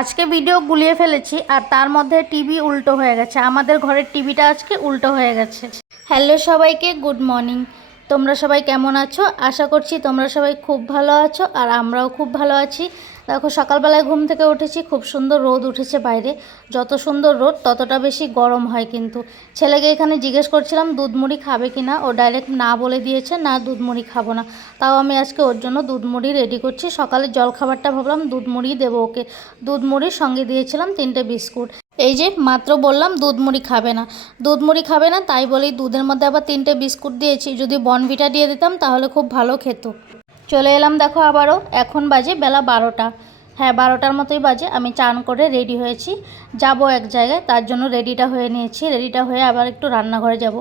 আজকে ভিডিও গুলিয়ে ফেলেছি আর তার মধ্যে টিভি উল্টো হয়ে গেছে। আমাদের ঘরের টিভিটা আজকে উল্টো হয়ে গেছে। হ্যালো সবাইকে, গুড মর্নিং। তোমরা সবাই কেমন আছো? আশা করছি তোমরা সবাই খুব ভালো আছো আর আমরাও খুব ভালো আছি। দেখো সকালবেলায় ঘুম থেকে উঠেছি, খুব সুন্দর রোদ উঠেছে বাইরে। যত সুন্দর রোদ ততটা বেশি গরম হয়। কিন্তু ছেলেকে এখানে জিজ্ঞেস করছিলাম দুধ মুড়ি খাবে কি না, ও ডাইরেক্ট না বলে দিয়েছে, না দুধ মুড়ি খাবো না। তাও আমি আজকে ওর জন্য দুধ মুড়ি রেডি করছি। সকালে জলখাবারটা ভাবলাম দুধ মুড়ি দেবো ওকে। দুধ মুড়ির সঙ্গে দিয়েছিলাম 3টে বিস্কুট। এই যে মাত্র বললাম দুধ মুড়ি খাবে না, দুধ মুড়ি খাবে না, তাই বলি দুধের মধ্যে আবার 3টে বিস্কুট দিয়েছি। যদি বর্নভিটা দিয়ে দিতাম তাহলে খুব ভালো খেত। চলে এলাম দেখো আবারও। এখন বাজে বেলা 12টা। হ্যাঁ, 12টার মতোই বাজে। আমি চান করে রেডি হয়েছি, যাব এক জায়গায়, তার জন্য রেডিটা হয়ে নিয়েছি। রেডিটা হয়ে আবার একটু রান্নাঘরে যাব।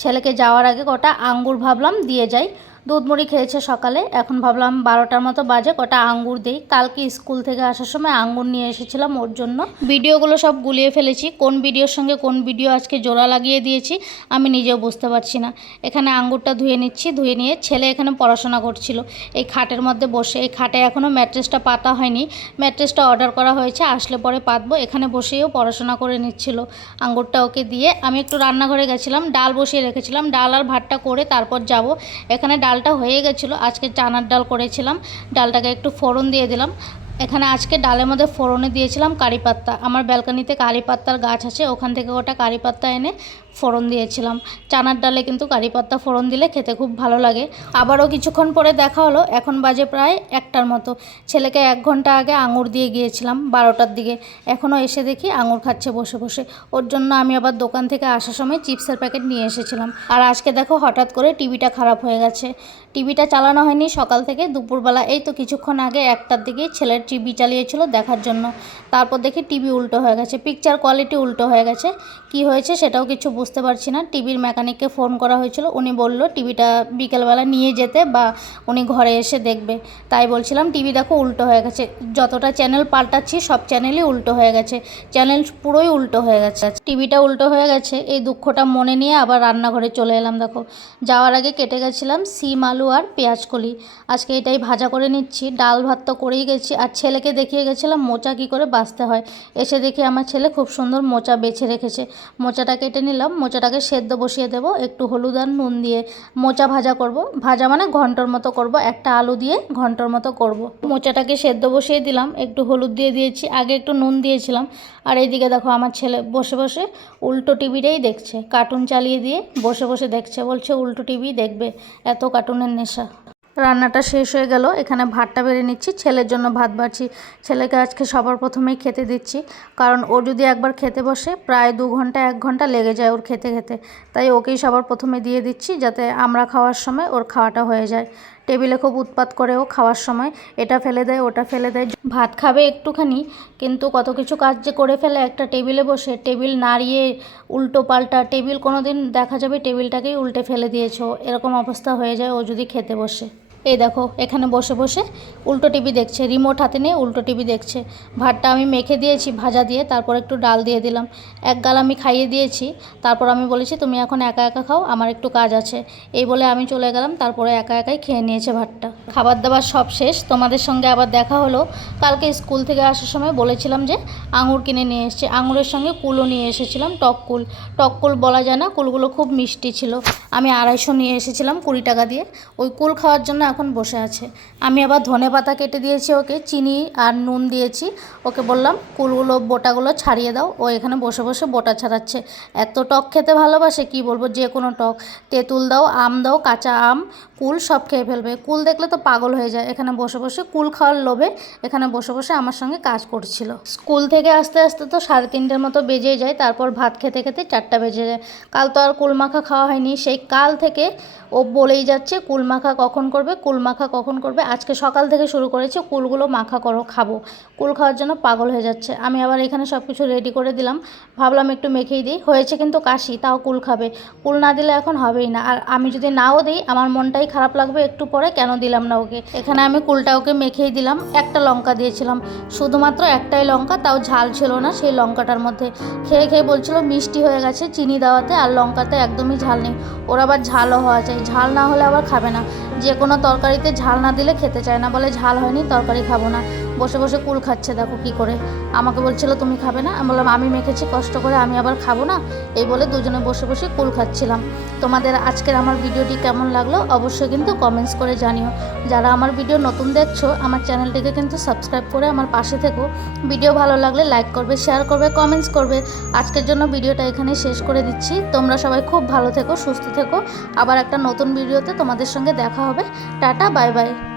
ছেলেকে যাওয়ার আগে কটা আঙ্গুর ভাবলাম দিয়ে যাই। দুধ মুড়ি খেয়েছে সকালে, এখন ভাবলাম 12টার মতো বাজে, কটা আঙ্গুর দেই। কালকে স্কুল থেকে আসার সময় আঙ্গুর নিয়ে এসেছিলাম ওর জন্য। ভিডিওগুলো সব গুলিয়ে ফেলেছি, কোন ভিডিওর সঙ্গে কোন ভিডিও আজকে জোড়া লাগিয়ে দিয়েছি আমি নিজেও বুঝতে পারছি না। এখানে আঙ্গুরটা ধুয়ে নিচ্ছি, ধুয়ে নিয়ে ছেলে এখানে পড়াশোনা করছিল এই খাটের মধ্যে বসে। এই খাটে এখনও ম্যাট্রেসটা পাতা হয়নি, ম্যাট্রেসটা অর্ডার করা হয়েছে, আসলে পরে পাতবো। এখানে বসেও পড়াশোনা করে নিচ্ছিল। আঙ্গুরটা ওকে দিয়ে আমি একটু রান্নাঘরে গেছিলাম, ডাল বসিয়ে রেখেছিলাম। ডাল আর ভাতটা করে তারপর যাব। এখানে ডালটা হয়ে গেছিলো, আজকে চানার ডাল করেছিলাম। ডালটাকে একটু ফোড়ন দিয়ে দিলাম। এখানে আজকে ডালের মধ্যে ফোড়নে দিয়েছিলাম কারি পাত্তা। আমার ব্যালকনিতে কারি পাত্তার গাছ আছে, ওখান থেকে ওটা কারি পাত্তা এনে ফোড়ন দিয়েছিলাম। চানার ডালে কিন্তু কারি পাত্তা ফোড়ন দিলে খেতে খুব ভালো লাগে। আবারও কিছুক্ষণ পরে দেখা হলো, এখন বাজে প্রায় 1টার মতো। ছেলেকে 1 ঘন্টা আগে আঙুর দিয়ে গিয়েছিলাম 12টার দিকে। এখনও এসে দেখি আঙুর খাচ্ছে বসে বসে। ওর জন্য আমি আবার দোকান থেকে আসার সময় চিপসের প্যাকেট নিয়ে এসেছিলাম। আর আজকে দেখো হঠাৎ করে টিভিটা খারাপ হয়ে গেছে। টিভিটা চালানো হয়নি সকাল থেকে। দুপুরবেলা এই তো কিছুক্ষণ আগে 1টার দিকে ছেলের টিভি চালিয়েছিল দেখার জন্য। তারপর দেখি টিভি উল্টো হয়ে গেছে, পিকচার কোয়ালিটি উল্টো হয়ে গেছে। কি হয়েছে সেটাও কিছু বুঝতে পারছি না। টিভির মেকানিককে ফোন করা হয়েছিল, উনি বলল টিভিটা বিকেলবেলা নিয়ে যেতে বা উনি ঘরে এসে দেখবে। তাই বলছিলাম টিভি দেখো উল্টো হয়ে গেছে। যতটা চ্যানেল পাল্টাচ্ছি সব চ্যানেলই উল্টো হয়ে গেছে, চ্যানেল পুরোই উল্টো হয়ে গেছে। টিভিটা উল্টো হয়ে গেছে, এই দুঃখটা মনে নিয়ে আবার রান্নাঘরে চলে এলাম। দেখো যাওয়ার আগে কেটে গেছিলাম সিম আলু আর পেঁয়াজকলি। আজকে এটাই ভাজা করে নিচ্ছি। ডাল ভাত তো করেই গেছি, আর ছেলেকে দেখিয়ে গেছিলাম মোচা কী করে বাছতে হয়। এসে দেখি আমার ছেলে খুব সুন্দর মোচা বেছে রেখেছে। মোচাটা কেটে নিলাম, মোচাটাকে সেদ্ধ বসিয়ে দেবো একটু হলুদ আর নুন দিয়ে। মোচা ভাজা করব, ভাজা মানে ঘন্টর মতো করব, একটা আলু দিয়ে ঘন্টর মতো করব। মোচাটাকে সেদ্ধ বসিয়ে দিলাম, একটু হলুদ দিয়ে দিয়েছি, আগে একটু নুন দিয়েছিলাম। আর এইদিকে দেখো আমার ছেলে বসে বসে উল্টো টিভিটাই দেখছে, কার্টুন চালিয়ে দিয়ে বসে বসে দেখছে, বলছে উল্টো টিভি দেখবে, এত কার্টুনের নেশা। রান্নাটা শেষ হয়ে গেল, এখানে ভাতটা বেড়ে নিচ্ছি, ছেলের জন্য ভাত বাড়ছি। ছেলেকে আজকে সবার প্রথমেই খেতে দিচ্ছি, কারণ ও যদি একবার খেতে বসে প্রায় 2 ঘন্টা 1 ঘন্টা লেগে যায় ওর খেতে খেতে। তাই ওকেই সবার প্রথমে দিয়ে দিচ্ছি, যাতে আমরা খাওয়ার সময় ওর খাওয়াটা হয়ে যায়। টেবিলে খুব উৎপাত করে ও খাওয়ার সময়, এটা ফেলে দেয় ওটা ফেলে দেয়। ভাত খাবে একটুখানি, কিন্তু কত কিছু কাজ যে করে ফেলে একটা টেবিলে বসে। টেবিল নাড়িয়ে উল্টো পাল্টা, টেবিল কোনো দিন দেখা যাবে টেবিলটাকেই উল্টে ফেলে দিয়েছো, এরকম অবস্থা হয়ে যায় ও যদি খেতে বসে। এই দেখো এখানে বসে বসে উল্টো টিভি দেখছে, রিমোট হাতে নিয়ে উল্টো টিভি দেখছে। ভাতটা আমি মেখে দিয়েছি ভাজা দিয়ে, তারপর একটু ডাল দিয়ে দিলাম। এক গাল আমি খাইয়ে দিয়েছি, তারপর আমি বলেছি তুমি এখন একা একা খাও, আমার একটু কাজ আছে। এই বলে আমি চলে গেলাম, তারপরে একা একাই খেয়ে নিয়েছে ভাতটা। খাবার দাবার সব শেষ, তোমাদের সঙ্গে আবার দেখা হলো। কালকে স্কুল থেকে আসার সময় বলেছিলাম যে আঙুর কিনে নিয়ে এসেছি, আঙুরের সঙ্গে কুলও নিয়ে এসেছিলাম, টক কুল। টক কুল বলা যায় না, কুলগুলো খুব মিষ্টি ছিল। আমি 250 নিয়ে এসেছিলাম 20 টাকা দিয়ে। ওই কুল খাওয়ার জন্য এখন বসে আছে। আমি আবার ধনে পাতা কেটে দিয়েছি ওকে, চিনি আর নুন দিয়েছি। ওকে বললাম কুলগুলো বোটাগুলো ছাড়িয়ে দাও, ও এখানে বসে বসে বোটা ছাড়াচ্ছে। এত টক খেতে ভালোবাসে কি বলবো, যে কোনো টক, তেঁতুল দাও, আম দাও, কাঁচা আম, কুল সব খেয়ে ফেলবে। কুল দেখলে তো পাগল হয়ে যায়। এখানে বসে বসে কুল খাওয়ার লোভে এখানে বসে বসে আমার সঙ্গে কাজ করছিল। স্কুল থেকে আসতে আসতে তো 3:30 মতো বেজে যায়, তারপর ভাত খেতে খেতে 4টা বেজে যায়। কাল তো আর কুল মাখা খাওয়া হয়নি, সেই কাল থেকে ও বলেই যাচ্ছে কুল মাখা কখন করবে, কুল মাখা কখন করবে। আজকে সকাল থেকে শুরু করেছে কুলগুলো মাখা করো, খাবো। কুল খাওয়ার জন্য পাগল হয়ে যাচ্ছে। আমি আবার এখানে সব কিছু রেডি করে দিলাম, ভাবলাম একটু মেখেই দিই। হয়েছে কিন্তু কাশি, তাও কুল খাবে। কুল না দিলে এখন হবেই না, আর আমি যদি নাও দিই আমার মনটাই খারাপ লাগবে একটু পরে, কেন দিলাম না ওকে। এখানে আমি কুলটা ওকে মেখেই দিলাম। একটা লঙ্কা দিয়েছিলাম, শুধুমাত্র একটাই লঙ্কা, তাও ঝাল ছিল না সেই লঙ্কাটার মধ্যে। খেয়ে খেয়ে বলছিল মিষ্টি হয়ে গেছে চিনি দেওয়াতে, আর লঙ্কাতে একদমই ঝাল নেই। ওর আবার ঝালও হওয়া চাই, ঝাল না হলে আবার খাবে না। যে কোনো তরকারিতে ঝাল না দিলে খেতে চায় না, বলে ঝাল হয়নি তরকারি খাবো না। বসে বসে কুল খাচ্ছে, দেখো কি করে। আমাকে বলছিল তুমি খাবে না, আমি বললাম আমি মেখেছি কষ্ট করে, আমি আবার খাবো না। এই বলে দুজনে বসে বসে কুল খাচ্ছিলাম। তোমাদের আজকের আমার ভিডিওটি কেমন লাগলো অবশ্যই কিন্তু কমেন্টস করে জানিও। যারা আমার ভিডিও নতুন দেখছো আমার চ্যানেলটিকে কিন্তু সাবস্ক্রাইব করে আমার পাশে থেকো। ভিডিও ভালো লাগলে লাইক করবে, শেয়ার করবে, কমেন্টস করবে। আজকের জন্য ভিডিওটা এখানে শেষ করে দিচ্ছি। তোমরা সবাই খুব ভালো থেকো, সুস্থ থেকো। আবার একটা নতুন ভিডিওতে তোমাদের সঙ্গে দেখা হবে। Tata, bye bye.